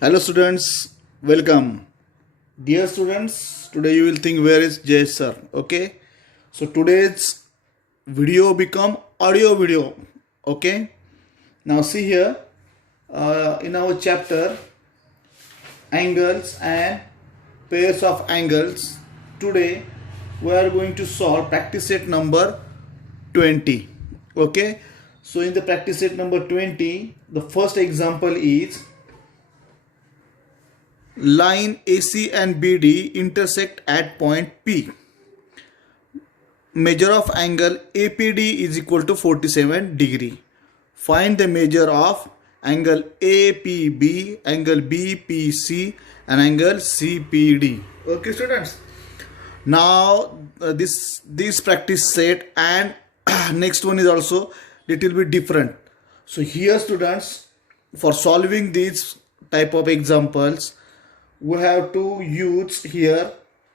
Hello students, welcome. Dear students, today you will think where is Jay sir, okay? So today's video become audio video, okay? Now see here, in our chapter angles and pairs of angles, today we are going to solve practice set number 20, okay? So in the practice set number 20, the first example is line AC and BD intersect at point P. Measure of angle APD is equal to 47 degree. Find the measure of angle APB, angle BPC and angle CPD. Okay students. Now this practice set and next one is also little bit different. So here students, for solving these type of examples, we have to use here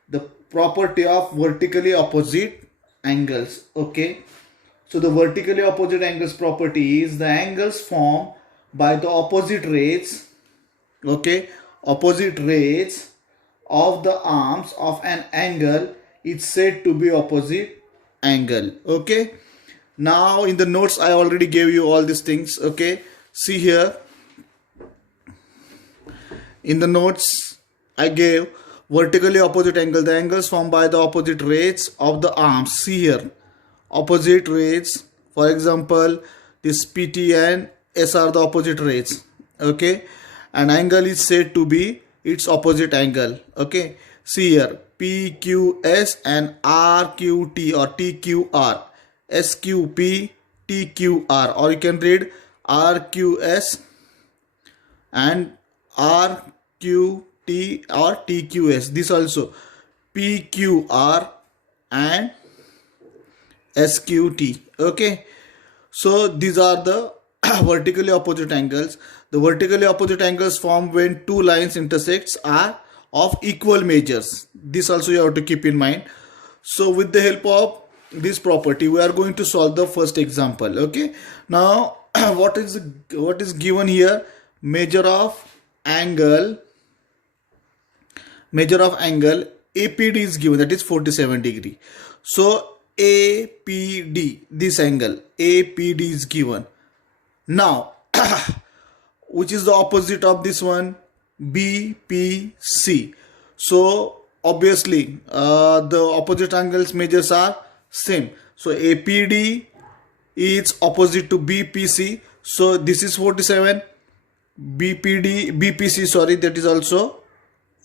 the property of vertically opposite angles. Okay, so the vertically opposite angles property is the angles formed by the opposite rays, okay, opposite rays of the arms of an angle is said to be opposite angle. Okay, now in the notes I already gave you all these things. Okay, see here in the notes I gave vertically opposite angle, the angles formed by the opposite rays of the arms. See here, opposite rays. For example, this PT and S are the opposite rays. Okay, an angle is said to be its opposite angle. Okay, see here, PQS and RQT or TQR, SQP, TQR, or you can read RQS and RQT or TQS. This also PQR and SQT. Okay, so these are the vertically opposite angles. The vertically opposite angles formed when two lines intersects are of equal measures. This also you have to keep in mind. So with the help of this property we are going to solve the first example. Okay, now what is given here? Measure of angle APD is given, that is 47 degree. So APD, this angle APD is given. Now which is the opposite of this one? BPC. So obviously the opposite angles measures are same. So APD is opposite to BPC. So this is 47. BPC, sorry, that is also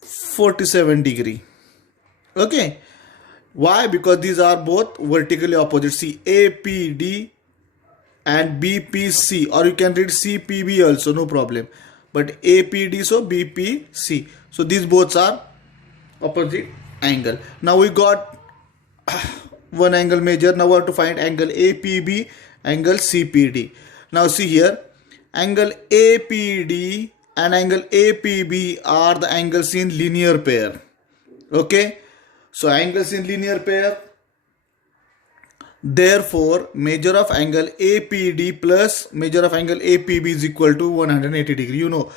47 degree. Okay, why? Because these are both vertically opposite. See, APD and BPC, or you can read CPB also, no problem, but APD, so BPC, so these both are opposite angle. Now we got one angle measure. Now we have to find angle APB, angle CPD. Now see here, angle APD and angle APB are the angles in linear pair. Okay, so angles in linear pair, therefore measure of angle APD plus measure of angle APB is equal to 180 degree. You know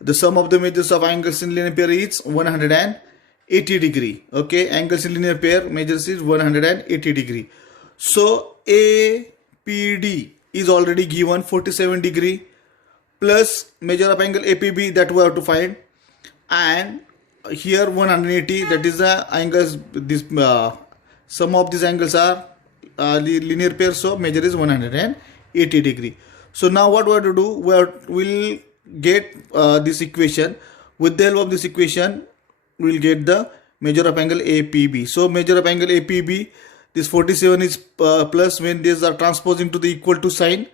the sum of the measures of angles in linear pair is 180 degree. Okay, angles in linear pair measures is 180 degree. So APD is already given 47 degree plus measure of angle APB that we have to find, and here 180, that is the angles. This sum of these angles are linear pair, so measure is 180 degree. So now what we have to do? We'll get this equation. With the help of this equation we'll get the measure of angle APB. So measure of angle APB, this 47 is plus, when these are transposed into the equal to sign,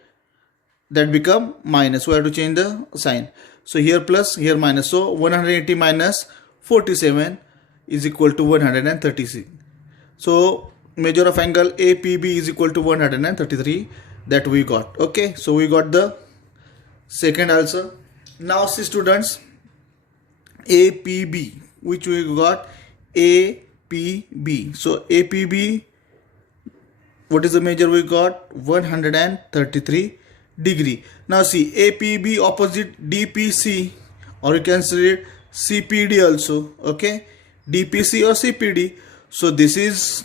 that become minus. We have to change the sign. So here plus, here minus. So 180 minus 47 is equal to 136. So measure of angle APB is equal to 133, that we got. Okay, so we got the second answer. Now see students, APB, which we got APB. So APB, what is the measure we got? 133 degree. Now see, APB opposite DPC or you can say it CPD also. Okay, DPC or CPD. So this is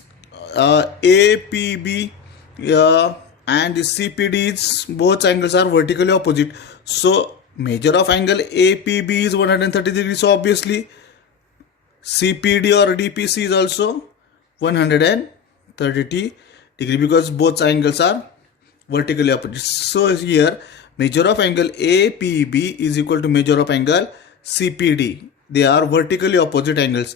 APB and the CPD's both angles are vertically opposite. So measure of angle APB is 130 degrees. So obviously CPD or DPC is also 130 degree because both angles are vertically opposite. So here measure of angle APB is equal to measure of angle CPD. They are vertically opposite angles.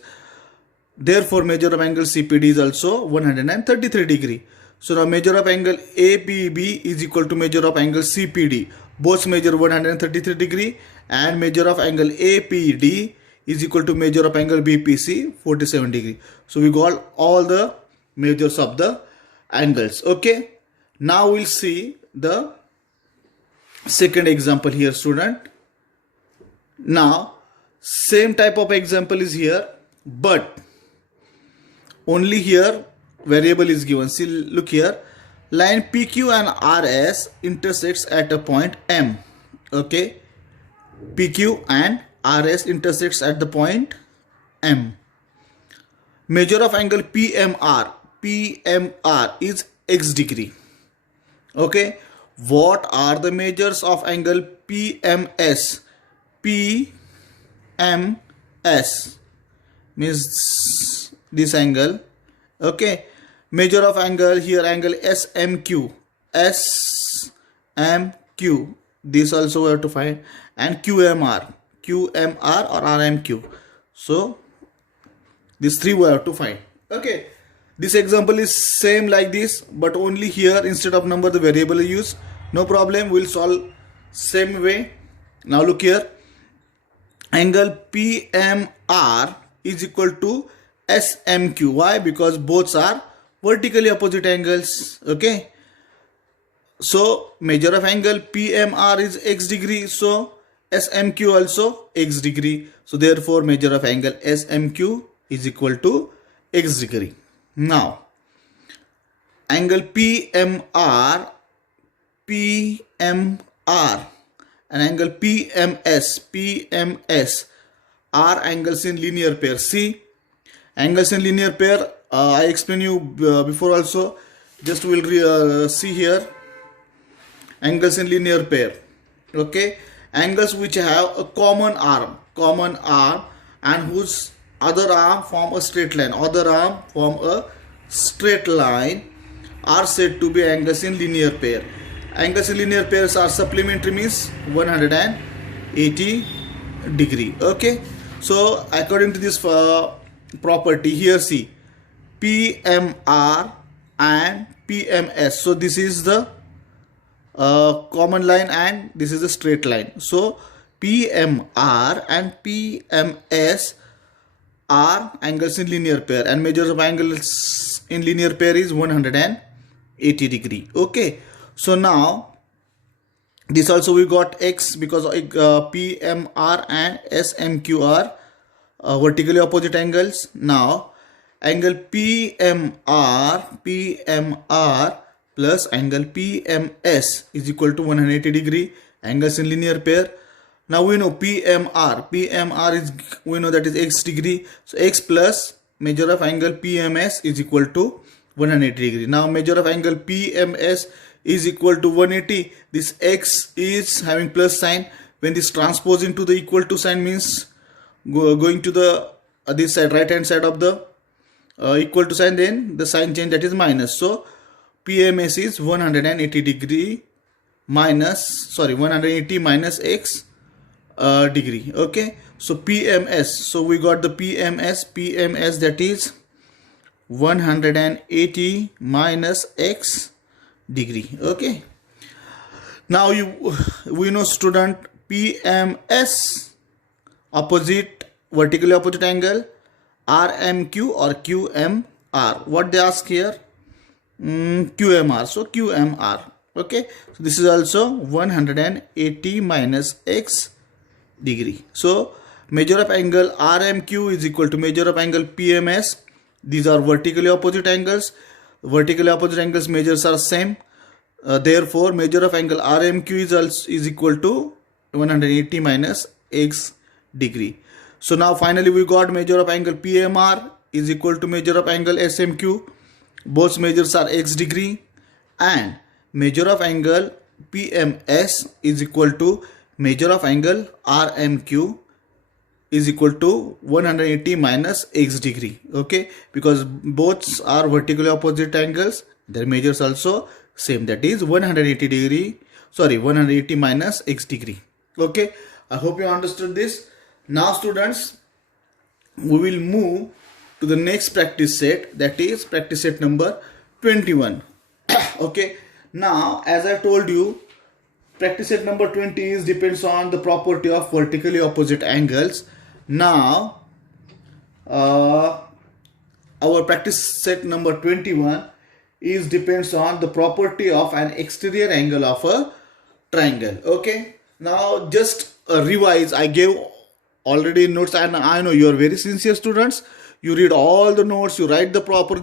Therefore measure of angle CPD is also 133 degree. So now measure of angle APB is equal to measure of angle CPD. Both measure 133 degree, and measure of angle APD is equal to measure of angle BPC 47 degree. So we got all the measures of the angles. Okay. Now we'll see the second example here, student. Now same type of example is here, but only here variable is given. See, look here, line PQ and RS intersects at a point M. Okay, PQ and RS intersects at the point M. Measure of angle PMR is X degree. Okay, what are the measures of angle PMS? PMS means this angle. Okay, measure of angle here, angle SMQ. This also we have to find, and QMR or RMQ. So these three we have to find. Okay, this example is same like this, but only here instead of number the variable is used. No problem, we'll solve same way. Now look here, angle PMR is equal to SMQ. Why? Because both are vertically opposite angles. Okay, so measure of angle PMR is X degree, so SMQ also X degree. So therefore measure of angle SMQ is equal to X degree. Now angle PMR and angle PMS are angles in linear pair. See, angles in linear pair, I explained you before also. Just we'll see here, angles in linear pair. Okay, angles which have a common arm and whose other arm form a straight line, are said to be angles in linear pair. Angles in linear pairs are supplementary, means 180 degree. Okay, so according to this property here, see, PMR and PMS. So this is the common line and this is a straight line. So PMR and PMS are angles in linear pair, and measures of angles in linear pair is 180 degree. Okay, so now this also we got X because PMR and SMQ are vertically opposite angles. Now angle PMR plus angle PMS is equal to 180 degree, angles in linear pair. Now we know PMR is, we know that is X degree. So X plus measure of angle PMS is equal to 180 degree. Now measure of angle PMS is equal to 180. This X is having plus sign. When this transpose into the equal to sign means going to the this side, right hand side of the equal to sign, then the sign change, that is minus. So PMS is 180 degree minus 180 minus X degree. Okay, so PMS, so we got the PMS that is 180 minus X degree. Okay, now we know, student, PMS opposite, vertically opposite angle, RMQ or QMR. What they ask here, QMR. So QMR. Okay, so this is also 180 minus X degree. So measure of angle RMQ is equal to measure of angle PMS. These are vertically opposite angles. Vertically opposite angles measures are same. Therefore measure of angle RMQ is equal to 180 minus X degree. So now finally we got measure of angle PMR is equal to measure of angle SMQ. Both measures are x degree, and measure of angle PMS is equal to measure of angle RMQ is equal to 180 minus x degree. Okay, because both are vertically opposite angles, their measures also same, that is 180 minus x degree. Okay, I hope you understood this. Now students, we will move to the next practice set, that is practice set number 21. Okay, now as I told you, practice set number 20 is depends on the property of vertically opposite angles. Now our practice set number 21 is depends on the property of an exterior angle of a triangle. Okay, now just revise. I gave already notes, and I know you are very sincere students. You read all the notes, you write the proper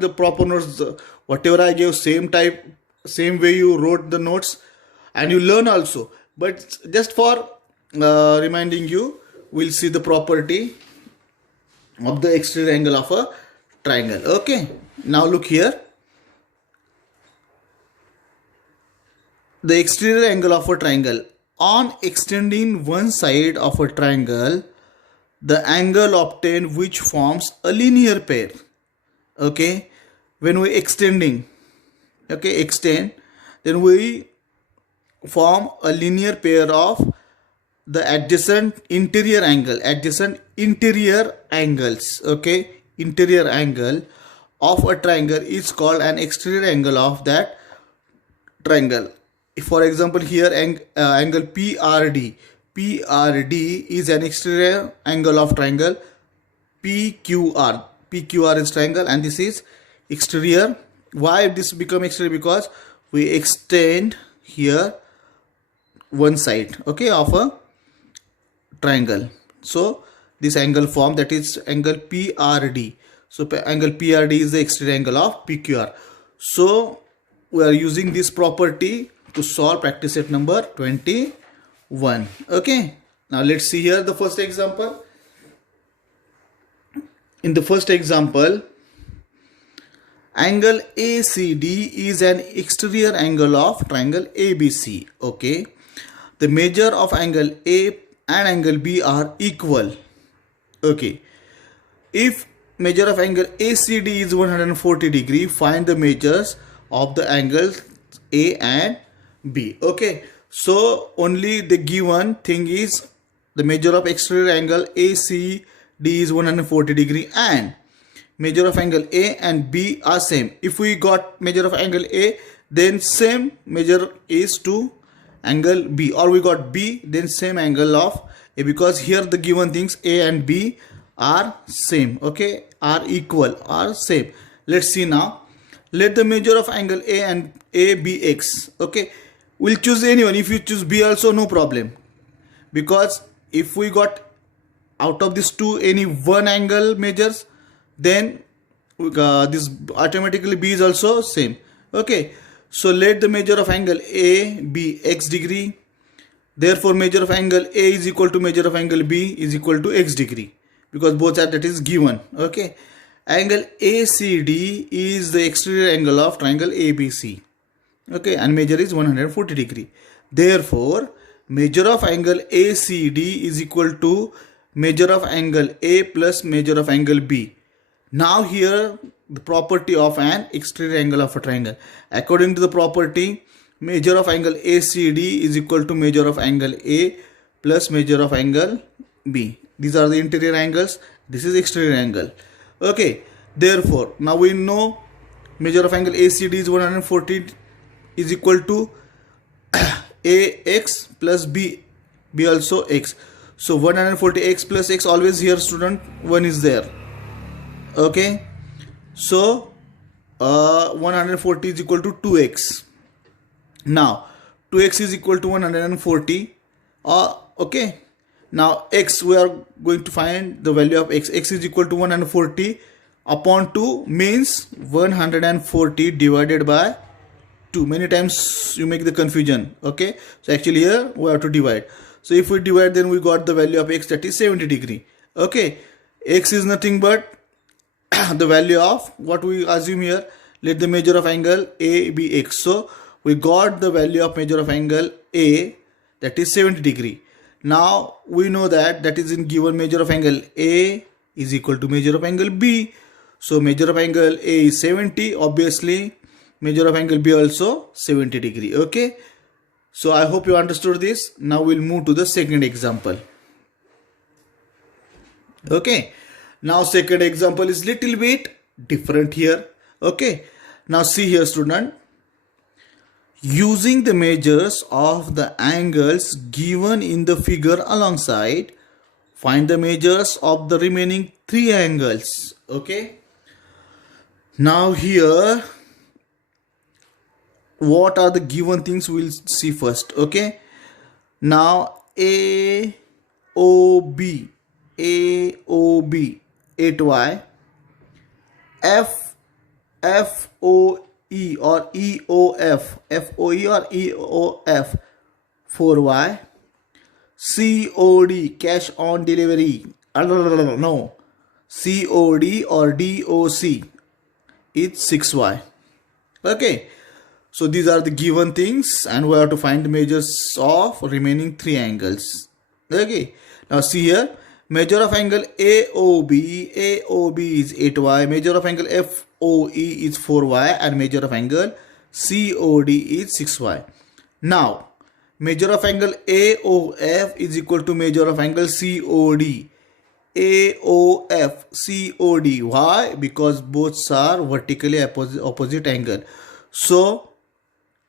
notes, whatever I gave, same type, same way you wrote the notes, and you learn also. But just for reminding you, we'll see the property of the exterior angle of a triangle. Okay, now look here. The exterior angle of a triangle. On extending one side of a triangle, the angle obtained which forms a linear pair. Okay, when we extend, then we form a linear pair of the adjacent interior angles. Okay, interior angle of a triangle is called an exterior angle of that triangle. For example, here angle PRD is an exterior angle of triangle PQR is triangle, and this is exterior. Why this become exterior? Because we extend here one side, okay, of a triangle. So this angle form, that is angle PRD. So angle PRD is the exterior angle of PQR. So we are using this property to solve practice set number 21. Okay, now let's see here the first example. In the first example, angle ACD is an exterior angle of triangle ABC. Okay, the measure of angle A and angle B are equal. Okay, if measure of angle ACD is 140 degree, find the measures of the angles A and B. Okay, so only the given thing is the measure of exterior angle ACD is 140 degree, and measure of angle A and B are same. If we got measure of angle A, then same measure is to angle B, or we got B, then same angle of A, because here the given things A and B are same. Okay, are equal, are same. Let's see now. Let the measure of angle A and A be X. Okay, we'll choose anyone. If you choose B also, no problem, because if we got out of these two any one angle measures, then this automatically B is also same. Okay, so let the measure of angle A be X degree. Therefore measure of angle A is equal to measure of angle B is equal to X degree, because both are, that is given. Okay, angle ACD is the exterior angle of triangle ABC. Okay, and measure is 140 degree. Therefore measure of angle ACD is equal to measure of angle A plus measure of angle B. Now here the property of an exterior angle of a triangle. According to the property, measure of angle ACD is equal to measure of angle A plus measure of angle B. These are the interior angles, this is exterior angle. Okay, therefore now we know measure of angle ACD is 140 is equal to AX plus B also X. So 140x plus X, always here student 1 is there. Okay, so 140 is equal to 2x. Now 2x is equal to 140. Okay, now x, we are going to find the value of x. X is equal to 140 upon 2 means 140 divided by 2. Many times you make the confusion. Okay, so actually here we have to divide. So if we divide, then we got the value of x, that is 70 degree. Okay, x is nothing but the value of what we assume here. Let the measure of angle A be x. So we got the value of measure of angle A, that is 70 degree. Now we know that is in given measure of angle A is equal to measure of angle B. So measure of angle A is 70. Obviously measure of angle B also 70 degree. Okay. So I hope you understood this. Now we'll move to the second example. Okay. Now second example is little bit different here. Okay. Now see here, student. Using the measures of the angles given in the figure alongside, find the measures of the remaining three angles. Okay. Now here, what are the given things we'll see first. Okay. Now AOB 8y, FOE or EOF 4y, COD cash on delivery, no, COD or DOC is 6y. Okay, so these are the given things and we have to find the measures of remaining three angles. Okay, now see here, measure of angle AOB is 8y, measure of angle FOE is 4y and measure of angle COD is 6y. Now measure of angle AOF is equal to measure of angle COD. AOF COD. Why? Because both are vertically opposite angle. So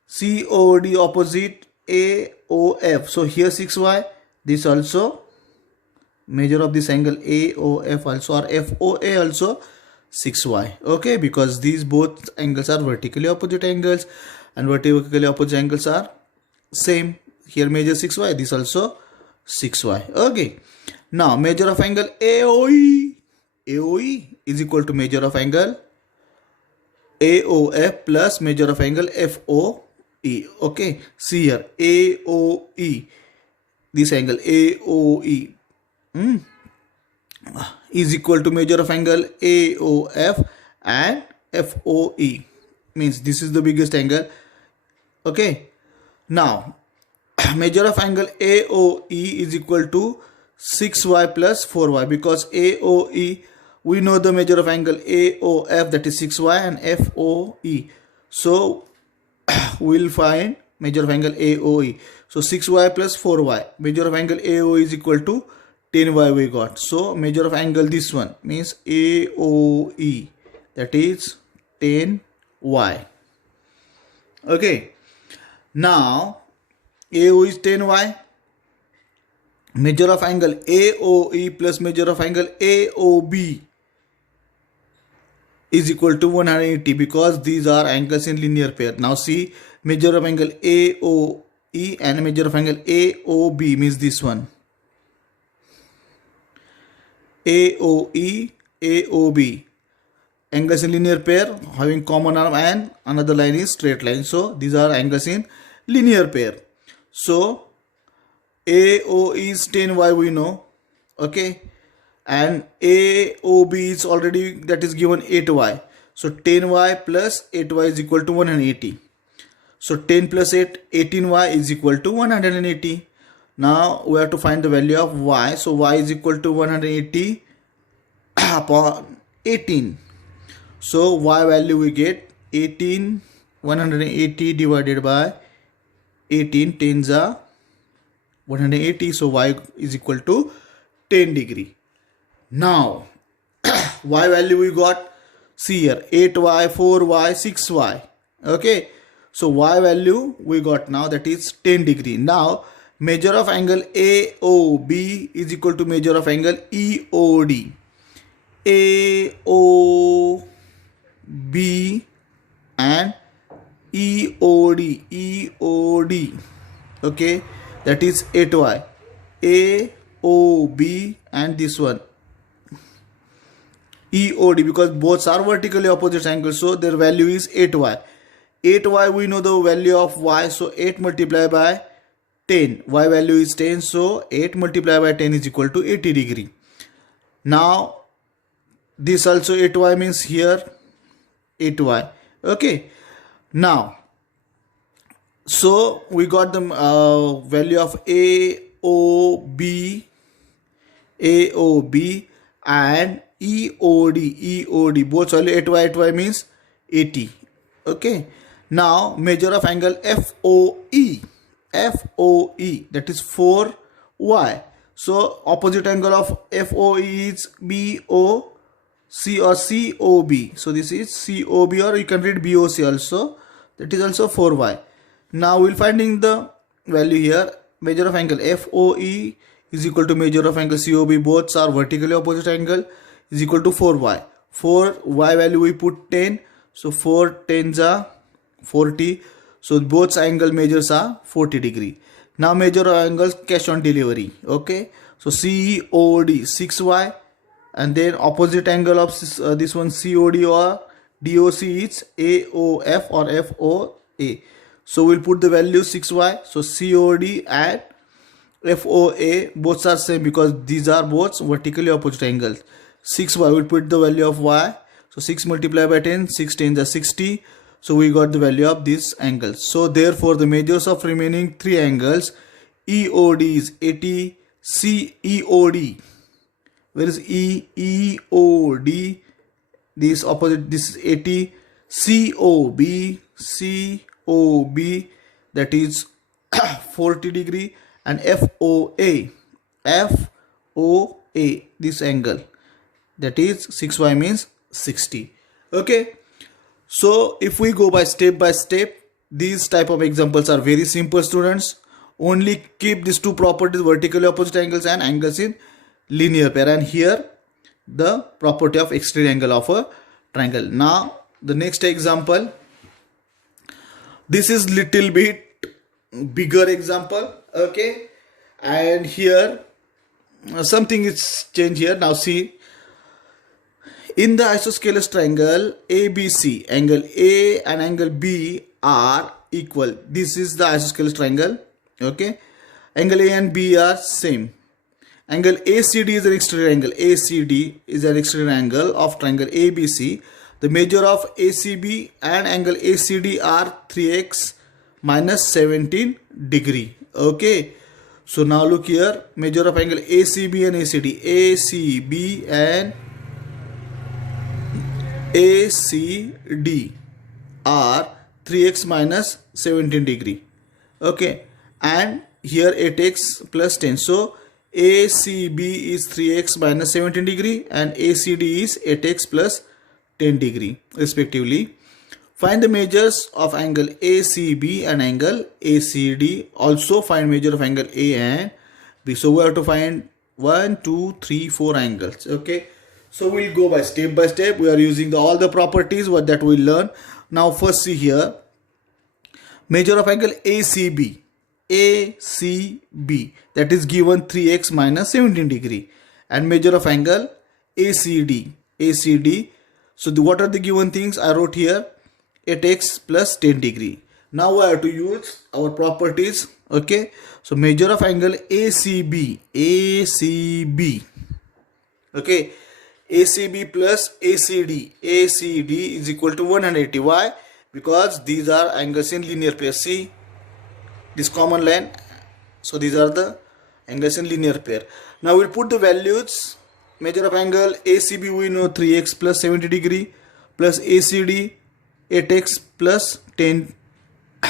COD opposite AOF. So here 6y. This also measure of this angle AOF also or FOA also 6y. Okay, because these both angles are vertically opposite angles and vertically opposite angles are same. Here measure 6y, this also 6y. Okay, now measure of angle AOE is equal to measure of angle AOF plus measure of angle FOE. Okay, see here AOE, this angle AOE is equal to measure of angle AOF and FOE, means this is the biggest angle. Okay, now measure of angle AOE is equal to 6y plus 4y, because AOE, we know the measure of angle AOF, that is 6y, and FOE. So we'll find measure of angle AOE. So 6y plus 4y, measure of angle AOE is equal to 10y we got. So measure of angle this one means AOE, that is 10y. Okay, now AOE is 10y. Measure of angle AOE plus measure of angle AOB is equal to 180, because these are angles in linear pair. Now see, measure of angle AOE and measure of angle AOB means this one. AOE, AOB, angles in linear pair having common arm and another line is straight line. So these are angles in linear pair. So AOE is 10y we know. Okay, and AOB is already, that is given 8y. So 10y plus 8y is equal to 180. So 10 plus 8, 18y is equal to 180. Now we have to find the value of y. So y is equal to 180 upon 18. So y value we get 18, 180 divided by 18, 10s are 180. So y is equal to 10 degree. Now y value we got, see here, 8y, 4y, 6y. Okay, so y value we got now, that is 10 degree. Now measure of angle AOB is equal to measure of angle EOD. AOB and EOD. Okay, that is 8y. AOB and this one EOD, because both are vertically opposite angles, so their value is 8y. 8y we know the value of y, so 8 multiplied by 10. Y value is 10. So 8 multiplied by 10 is equal to 80 degree. Now this also 8y means here 8y. Okay. Now, so we got the value of AOB and EOD. Both value 8y means 80. Okay. Now measure of angle FOE, that is 4y. So opposite angle of FOE is BOC or COB. So this is COB, or you can read BOC also. That is also 4y. Now we will finding the value here. Measure of angle FOE is equal to measure of angle COB. Both are vertically opposite angle, is equal to 4y. 4y value we put 10. So 4 tens are 40. So both angle measures are 40 degree. Now measure of angles cash on delivery. Okay. So COD 6y, and then opposite angle of this one COD or DOC is AOF or FOA. So we'll put the value 6y. So COD and FOA both are same because these are both vertically opposite angles. 6y, we'll put the value of y. So 6 multiplied by 10, 6 10 is 60. So we got the value of this angle. So therefore the measures of remaining three angles, EOD is 80, CEOD. Where is EOD? This opposite, this is 80. COB, that is 40 degree, and FOA, this angle, that is 6y means 60. Okay. So if we go by step, these type of examples are very simple, students. Only keep these two properties, vertically opposite angles and angles in linear pair, and here the property of exterior angle of a triangle. Now the next example, this is little bit bigger example. Okay, and here something is changed here. Now see, in the isosceles triangle ABC, angle A and angle B are equal. This is the isosceles triangle. Okay, angle A and B are same. Angle ACD is an exterior angle. ACD is an exterior angle of triangle ABC. The measure of ACB and angle ACD are 3x minus 17 degree. Okay. So now look here, measure of angle ACB and ACD. ACB and ACD are 3x minus 17 degree. Okay. And here 8x plus 10. So ACB is 3x minus 17 degree and ACD is 8x plus 10 degree respectively. Find the measures of angle ACB and angle ACD. Also find measure of angle A and B. So we have to find 1, 2, 3, 4 angles. Okay. So we'll go by step. We are using all the properties that we learn. Now first see here. Measure of angle ACB. ACB, that is given 3x minus 17 degree, and measure of angle ACD. So what are the given things? I wrote here 8x plus 10 degree. Now I have to use our properties. Okay, so measure of angle ACB. Okay, ACB plus ACD. ACD is equal to 180. Why? Because these are angles in linear pair. See this common line. So these are the angles in linear pair. Now we'll put the values. Measure of angle ACB we know 3x plus 70 degree plus ACD 8x plus 10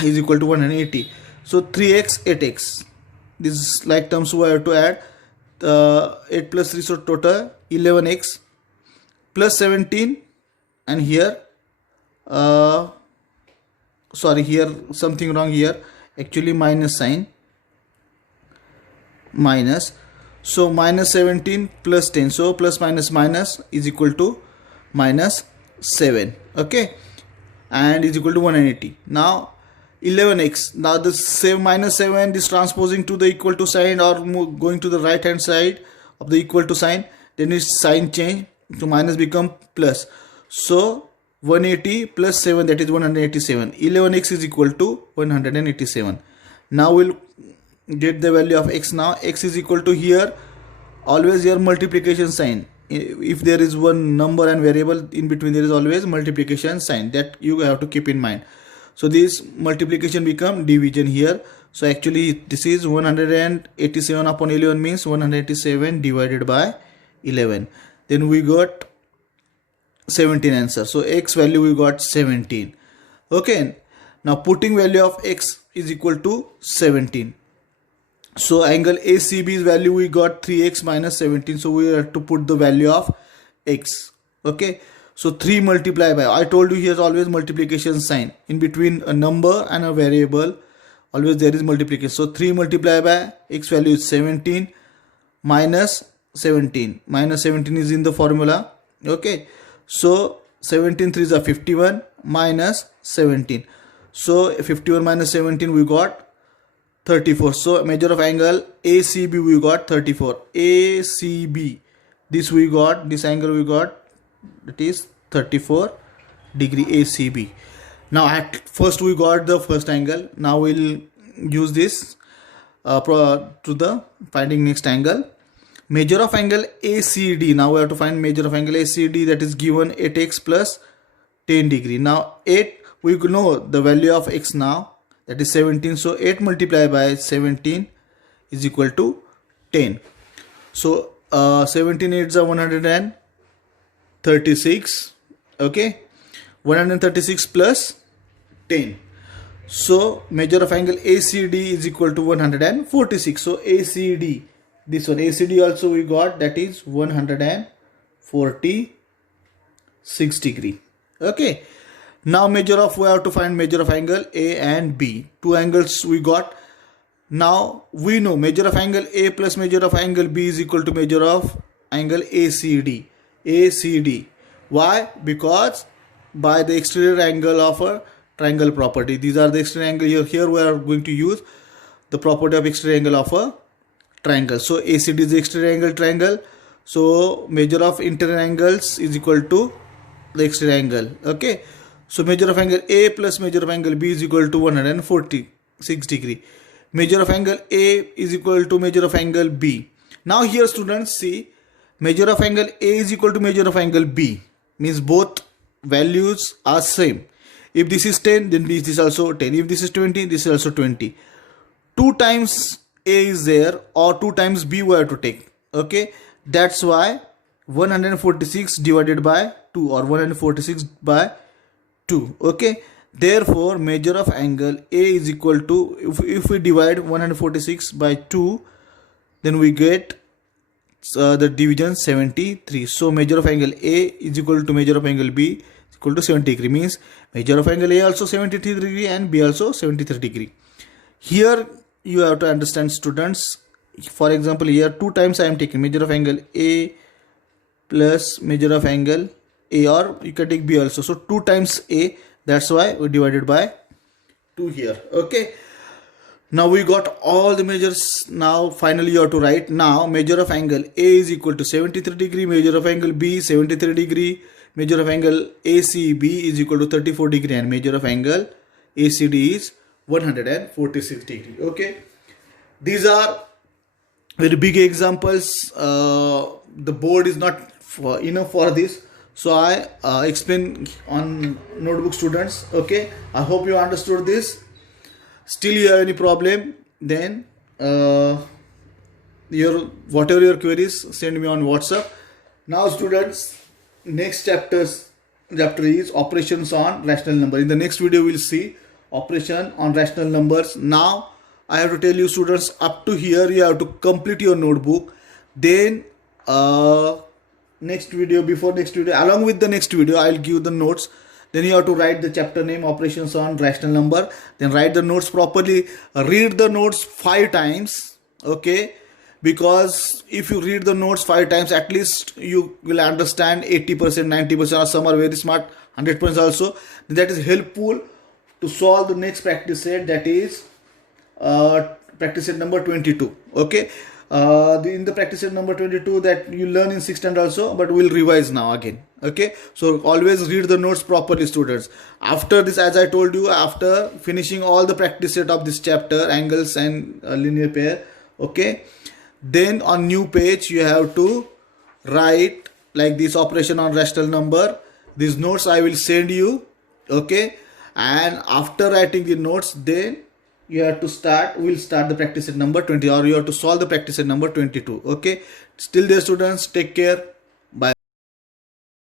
is equal to 180. So 3x 8x. This like terms we have to add 8 plus 3, so total 11x plus 17, and here sorry, here something wrong here, actually minus sign, minus. So minus 17 plus 10, so plus minus minus is equal to minus 7. Okay, and is equal to 180. Now 11x. Now the same minus 7 is transposing to the equal to sign or going to the right hand side of the equal to sign, then its sign change to minus become plus. So 180 plus 7, that is 187. 11x is equal to 187. Now we'll get the value of x now. X is equal to here, always your multiplication sign. If there is one number and variable in between, there is always multiplication sign, that you have to keep in mind. So this multiplication become division here. So actually this is 187 upon 11 means 187 divided by 11. Then we got 17 answer. So x value we got 17. Okay, now putting value of x is equal to 17. So angle ACB's value we got 3x minus 17. So we have to put the value of x. Okay, so 3 multiplied by, I told you here is always multiplication sign in between a number and a variable, always there is multiplication. So 3 multiplied by x value is 17 minus 17. Minus 17 is in the formula. Okay, so 17 3s are 51 minus 17. So 51 minus 17 we got 34. So measure of angle ACB we got 34. ACB, this we got, this angle we got, that is 34 degree ACB. Now at first we got the first angle. Now we'll use this to the finding next angle. Measure of angle ACD. Now we have to find measure of angle ACD, that is given 8x plus 10 degree. Now 8, we know the value of x now, that is 17. So 8 multiplied by 17 is equal to 10. So 17 8s are 136. Okay, 136 plus 10. So measure of angle ACD is equal to 146. So ACD, this one ACD also we got, that is 146 degree. Okay, now measure of, we have to find measure of angle A and B. Two angles we got. Now we know measure of angle A plus measure of angle B is equal to measure of angle ACD. ACD. Why? Because by the exterior angle of a triangle property. These are the exterior angle here. Here we are going to use the property of exterior angle of a triangle. So ACD is the exterior angle triangle. So measure of interior angles is equal to the exterior angle. Okay. So measure of angle A plus measure of angle B is equal to 146 degree. Measure of angle A is equal to measure of angle B. Now here students see, measure of angle A is equal to measure of angle B. Means both values are same. If this is 10, then this is also 10. If this is 20, this is also 20. 2 times A is there, or 2 times B we have to take. Okay, that's why 146 divided by 2, or 146 by 2. Okay, therefore measure of angle A is equal to, if we divide 146 by 2, then we get the division 73. So measure of angle A is equal to measure of angle B is equal to 70 degree. Means measure of angle A also 73 degree and B also 73 degree. Here you have to understand students. For example, here 2 times I am taking measure of angle A plus measure of angle A, or you can take B also. So 2 times A, that's why we divided by 2 here. Okay. Now we got all the measures. Now finally you have to write. Now measure of angle A is equal to 73 degree, measure of angle B 73 degree, measure of angle ACB is equal to 34 degree, and measure of angle ACD is 146 degree. Okay, these are very big examples. The board is not enough for this, so I explain on notebook students. Okay, I hope you understood this. Still you have any problem, then whatever your queries, send me on WhatsApp. Now students, next chapter is operations on rational number. In the next video we'll see operation on rational numbers. Now I have to tell you students, up to here you have to complete your notebook. Then next video, along with the next video I'll give the notes. Then you have to write the chapter name, operations on rational number. Then write the notes properly. Read the notes 5 times. Okay, because if you read the notes 5 times, at least you will understand 80%, 90%, or some are very smart, 100% also. That is helpful to solve the next practice set, that is practice set number 22. Okay, in the practice set number 22 that you learn in 6th standard also, but we'll revise now again. Okay, so always read the notes properly, students. After this, as I told you, after finishing all the practice set of this chapter, angles and linear pair, okay, then on new page you have to write like this operation on rational number. These notes I will send you, okay, and after writing the notes, then you have to start, we'll start the practice set number 20, or you have to solve the practice set number 22. Okay, still there, students, take care.